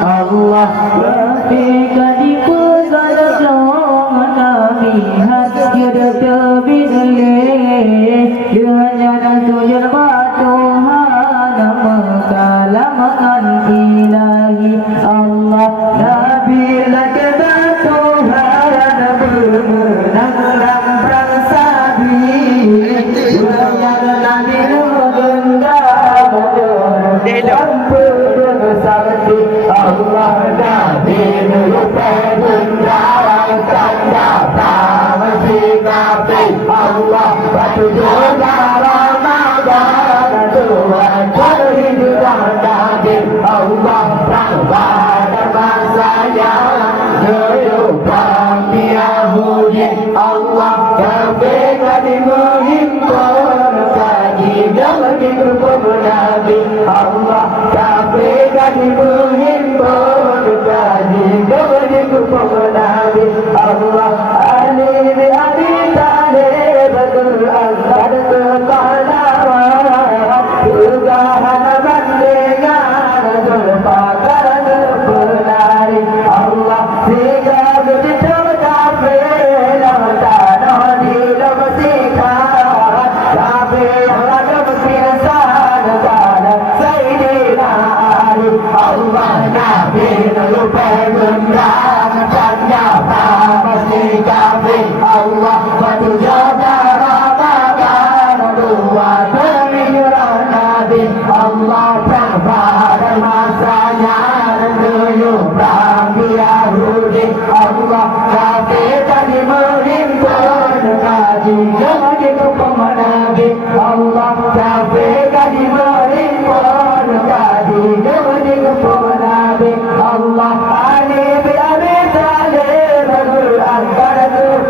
Allah ketika di pegadang kami hati terbit dengan jalan sujud Tuhan mengkalamkan ilahi Allah Nabi lakba Tuhan bermenang dalam perang sabi dengan Nabi mengendam sakti Allah Nabi lupa menjarang tanda masih kafi Allah batu juga Ramadan Tuhan terhidup Nabi Allah pada masanya Yudham Yahudi Allah kafirnya dihimpun kaji dalam hidup Nabi Allah kafirnya dihimpun kaji dalam hidup Nabi Allah Ali bi Abi Talib Quran kepala juga hanaman dengan zulfaqar berlari Allah tiga begitu kafir tanah di lemsikat kafir ada berkiasan dalam Sayyidina Ali Allah Nabi lupa menang dan nyata mesti kafir Allah batu jaga Ramadan dua terlihat Nabi Allah pada masanya menyumbang Yahudi Allah kafir tadi menghimpun kaji jadi kepada Nabi Allah kafir tadi menghimpun kaji jadi kepada Nabi Allah Ali bi Abi Talib Quran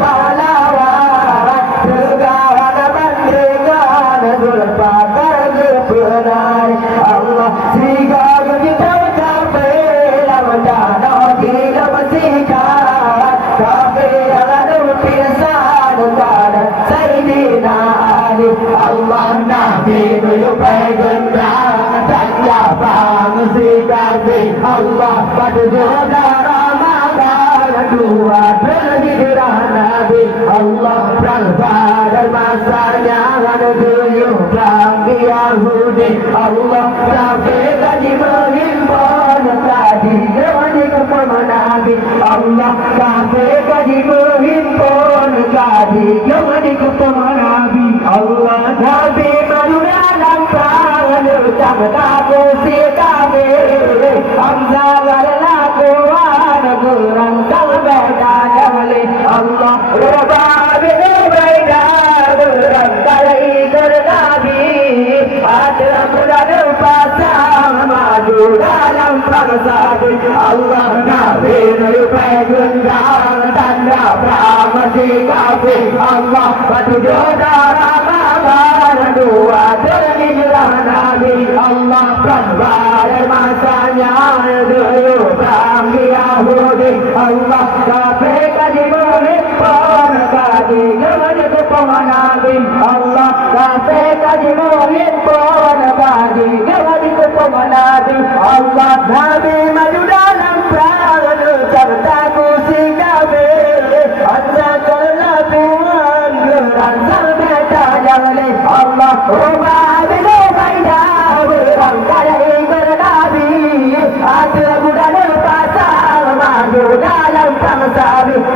pahlawan segala bandingan zulfaqar berlari Allah tiga begitu kafir tanah di lemsikat kafir ada berkiasan pada Sayyidina Ali Allah Nabi lupa gendang dan jabang si kafir Allah pada jodoh Ramadan dua terhiduplah Nabi Allah pada masanya menyumbang Yahudi Allah kafir tadi menghimpun tadi jadi kepada Nabi Allah kafir tadi menghimpun tadi jadi kepada Nabi Allah Nabi malu dalam perang tak tahu si kafir Hamzah lakuan kurang berbeda jali Allah Rabbi berbeda berangkai Nabi ada muda pasang maju dalam persahabatan Allah Nabi lupa gendang tanda pramasi kafir Allah batu jodoh Ramadan dua terlihat Nabi Allah pada masanya Yudham Yahudi Allah kafir tadi menghimpun kaji jadi kepada Nabi Allah kafir tadi menghimpun kaji jadi kepada Nabi Allah Nabi maju dalam perang serta kursi kafir anda kelabuan geran sampai tajali Allah rumah bila faedah berangkai Nabi ada muda pasang maju dalam persahabatan